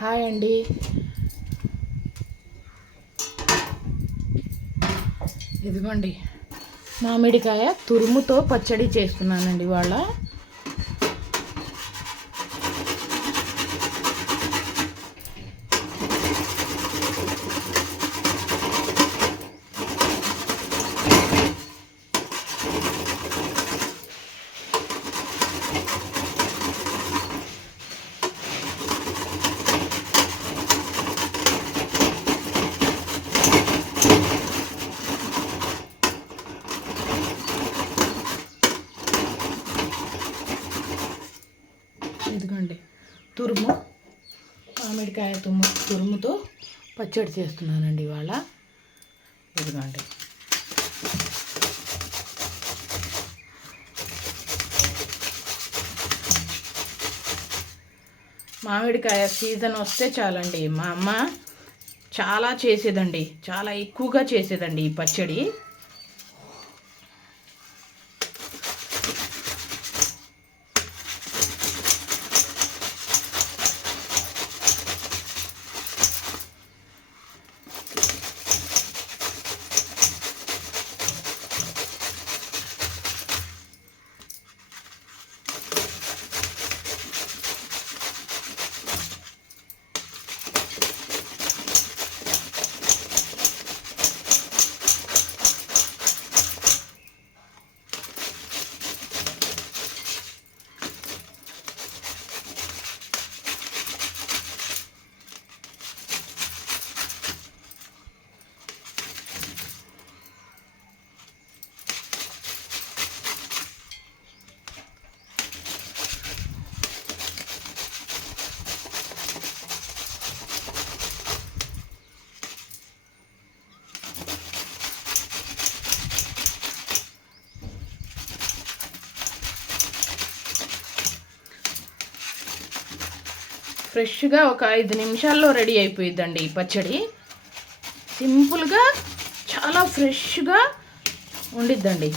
Hi అండి. ఇదిగోండి మామిడికాయ తురుముతో పచ్చడి చేస్తున్నానండి ఇవాళ. ఇదిగోండి మామిడికాయ తురుముతో పచ్చడి చేస్తున్నానండి ఇవాళ. ఇదిగోండి మామిడికాయ సీజన్ వస్తే చాలండి, మా అమ్మ చాలా చేసేదండి, చాలా ఎక్కువగా చేసేదండి ఈ పచ్చడి. ఫ్రెష్గా ఒక 5 నిమిషాల్లో రెడీ అయిపోయిద్దండి ఈ పచ్చడి. సింపుల్గా చాలా ఫ్రెష్గా ఉండిద్దండి.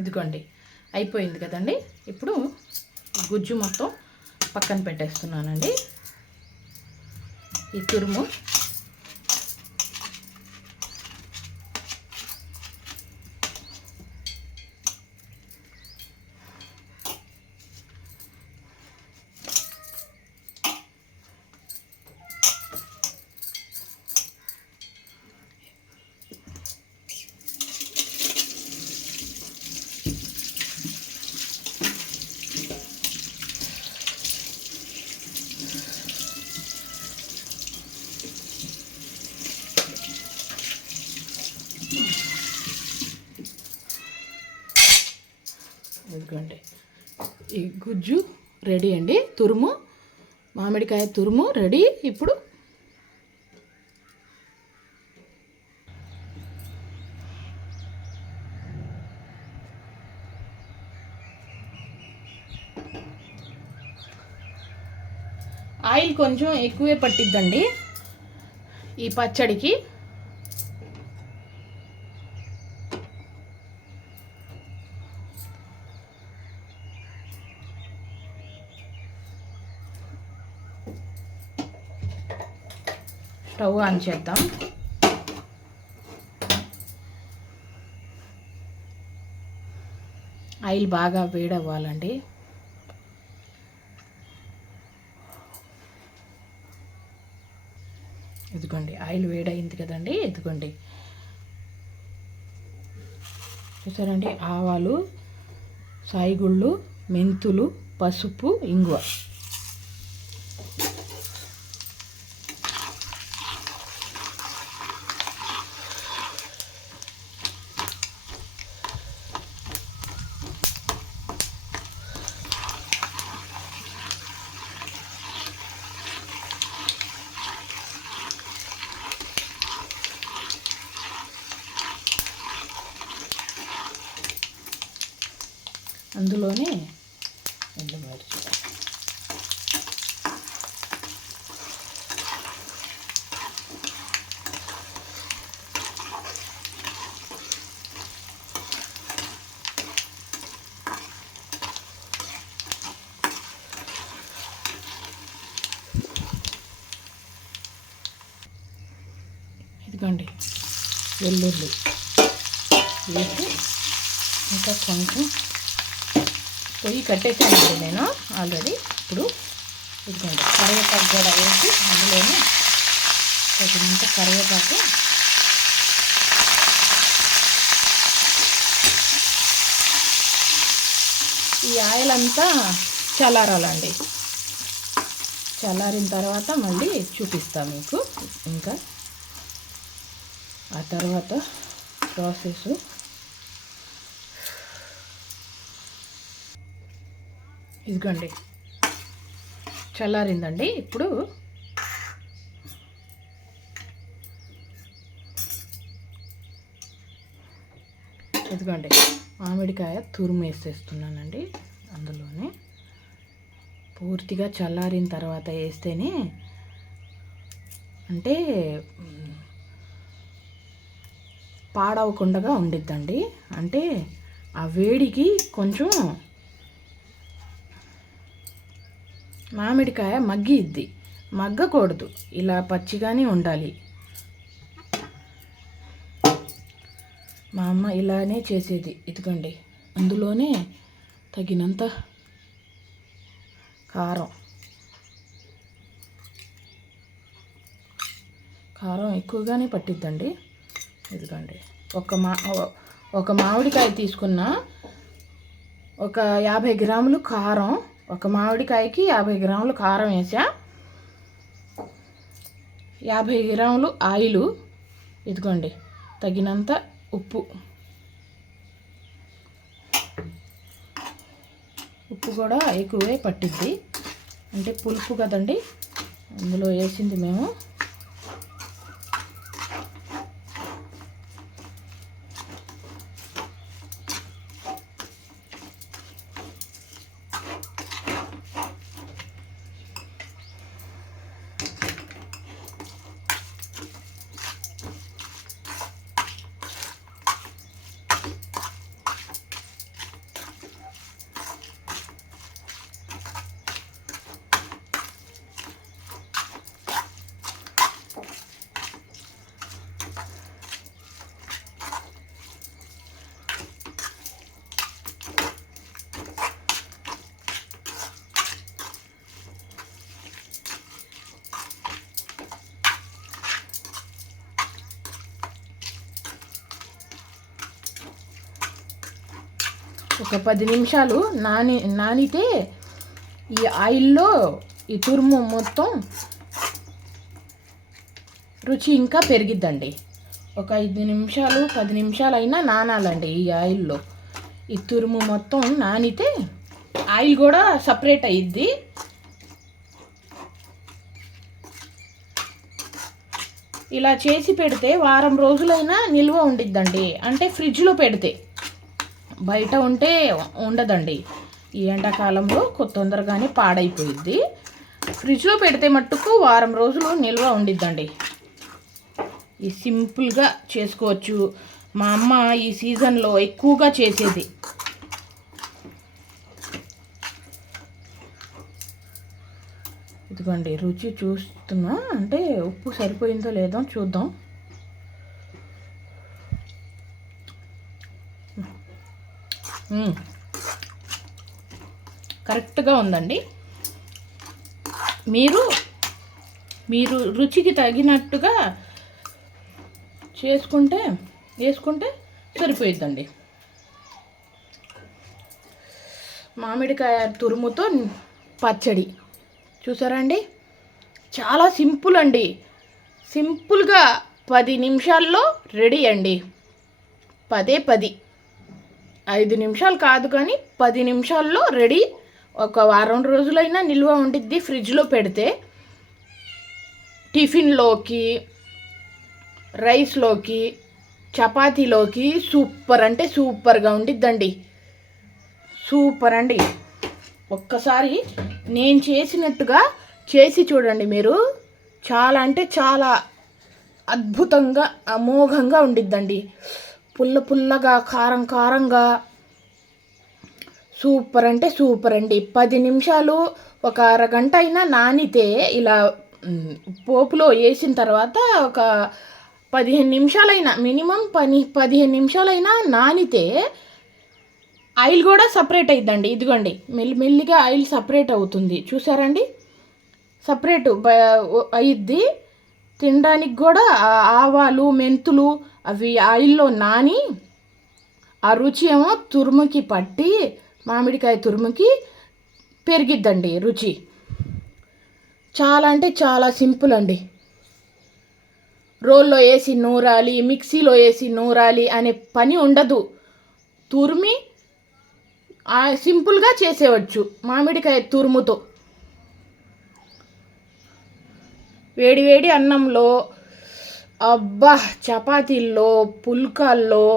ఇదిగోండి అయిపోయింది కదండి. ఇప్పుడు గుజ్జు మొత్తం పక్కన పెట్టేస్తున్నానండి. ఈ తురుము ఇదిగోండి ఈ గుజ్జు రెడీ అండి. మామిడికాయ తురుము రెడీ. ఇప్పుడు ఆయిల్ కొంచెం ఎక్కువే పట్టిద్దండి ఈ పచ్చడికి. స్టవ్ ఆన్ చేద్దాం. ఆయిల్ బాగా వేడవ్వాలండి. ఇదిగోండి ఆయిల్ వేడైంది కదండి. ఇదిగోండి చూసారండి, ఆవాలు, సాయిగుళ్ళు, మెంతులు, పసుపు, ఇంగువ. అందులోనే ఎండుమిర్చి, ఇదిగోండి వెల్లుల్లి వేసి ఇంకా కొంచెం పొయ్యి కట్టేసానండి నేను ఆల్రెడీ. ఇప్పుడు ఇదిగోండి కరివేపాకు కూడా వేసి అందులోనే తగినంత కరివేపాకు ఈ ఆయిల్ అంతా చల్లారాలండి. చల్లారిన తర్వాత మళ్ళీ చూపిస్తాను మీకు ఇంకా ఆ తర్వాత ప్రాసెస్. ఇదిగోండి చల్లారిందండి. ఇప్పుడు ఇదిగోండి మామిడికాయ తురుము వేసేస్తున్నానండి. అందులోనే పూర్తిగా చల్లారిన తర్వాత వేస్తేనే అంటే పాడవకుండా ఉండిద్దండి. అంటే ఆ వేడికి కొంచెం మామిడికాయ మగ్గిద్ది, మగ్గకూడదు, ఇలా పచ్చిగానే ఉండాలి. మా అమ్మ ఇలానే చేసేది. ఇదిగోండి అందులోనే తగినంత కారం ఎక్కువగానే పట్టిద్దండి. ఇదిగోండి ఒక మామిడికాయ తీసుకున్న ఒక 50 గ్రాములు కారం, ఒక మామిడికాయకి 50 గ్రాములు కారం వేసా, 50 గ్రాములు ఆయిలు, ఇదిగోండి తగినంత ఉప్పు కూడా ఎక్కువే పట్టిద్ది. అంటే పులుపు కదండి అందులో వేసింది మేము. ఒక 10 నిమిషాలు నానితే ఈ ఆయిల్లో ఈ తురుము మొత్తం రుచి ఇంకా పెరిగిద్దండి. ఒక 5 నిమిషాలు 10 నిమిషాలు అయినా నానాలండి ఈ ఆయిల్లో. ఈ తురుము మొత్తం నానితే ఆయిల్ కూడా సపరేట్ అయ్యిద్ది. ఇలా చేసి పెడితే వారం రోజులైనా నిల్వ ఉండిద్దండి. అంటే ఫ్రిడ్జ్లో పెడితే, బయట ఉంటే ఉండదండి. ఈ ఎండాకాలంలో తొందరగానే పాడైపోయిద్ది. ఫ్రిడ్జ్లో పెడితే మట్టుకు వారం రోజులు నిల్వ ఉండిద్దండి. ఈ సింపుల్గా చేసుకోవచ్చు. మా అమ్మ ఈ సీజన్లో ఎక్కువగా చేసేది. ఇదిగోండి రుచి చూస్తున్నా, అంటే ఉప్పు సరిపోయిందో లేదో చూద్దాం. కరెక్ట్గా ఉందండి. మీరు రుచికి తగినట్టుగా వేసుకుంటే సరిపోయిద్దండి. మామిడికాయ తురుముతో పచ్చడి చూసారా అండి, చాలా సింపుల్ అండి. సింపుల్గా 10 నిమిషాల్లో రెడీ అండి. 10 5 నిమిషాలు కాదు కానీ 10 నిమిషాల్లో రెడీ. ఒక వారం రోజులైనా నిల్వ ఉండిద్ది ఫ్రిడ్జ్లో పెడితే. టిఫిన్లోకి, రైస్లోకి, చపాతీలోకి సూపర్ అంటే సూపర్గా ఉండిద్దండి. సూపర్ అండి. ఒక్కసారి నేను చేసినట్టుగా చేసి చూడండి మీరు. చాలా అంటే చాలా అద్భుతంగా అమోఘంగా ఉండిద్దండి. పుల్లగా కారంగా సూపర్ అంటే సూపర్ అండి. 10 నిమిషాలు ఒక అరగంట అయినా నానితే ఇలా పోపులో వేసిన తర్వాత ఒక 15 నిమిషాలైనా మినిమం 15 నిమిషాలైనా నానితే ఆయిల్ కూడా సపరేట్ అయిద్దండి. ఇదిగోండి మెల్లిమెల్లిగా ఆయిల్ సపరేట్ అవుతుంది, చూసారండి? సపరేట్ అయ్యిద్ది. తినడానికి కూడా ఆవాలు మెంతులు అవి ఆయిల్లో నాని ఆ రుచి ఏమో తురుముకి పట్టి, మామిడికాయ తురుముకి పెరిగిద్దండి రుచి. చాలా అంటే చాలా సింపుల్ అండి. రోల్లో వేసి నూరాలి, మిక్సీలో వేసి నూరాలి అనే పని ఉండదు. తురిమి సింపుల్గా చేసేవచ్చు మామిడికాయ తురుముతో. వేడివేడి అన్నంలో, అబ్బా, చపాతీల్లో, పుల్కాల్లో,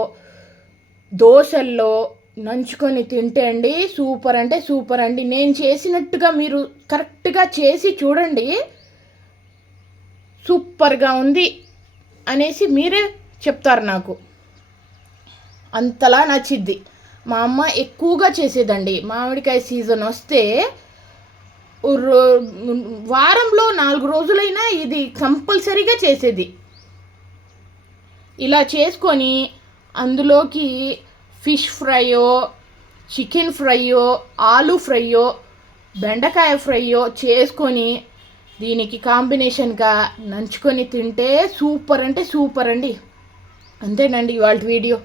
దోశల్లో నంచుకొని తింటే అండి సూపర్ అంటే సూపర్ అండి. నేను చేసినట్టుగా మీరు కరెక్ట్గా చేసి చూడండి, సూపర్గా ఉంది అనేసి మీరే చెప్తారు నాకు. అంతలా నచ్చిద్ది. మా అమ్మ ఎక్కువగా చేసేదండి. మామిడికాయ సీజన్ వస్తే వారంలో 4 రోజులైనా ఇది కంపల్సరీగా చేసేది. ఇలా చేసుకొని అందులోకి ఫిష్ ఫ్రైయో, చికెన్ ఫ్రైయో, ఆలు ఫ్రైయో, బెండకాయ ఫ్రైయో చేసుకొని దీనికి కాంబినేషన్గా నంచుకొని తింటే సూపర్ అంటే సూపర్ అండి. అంతేనండి ఇవాళ వీడియో.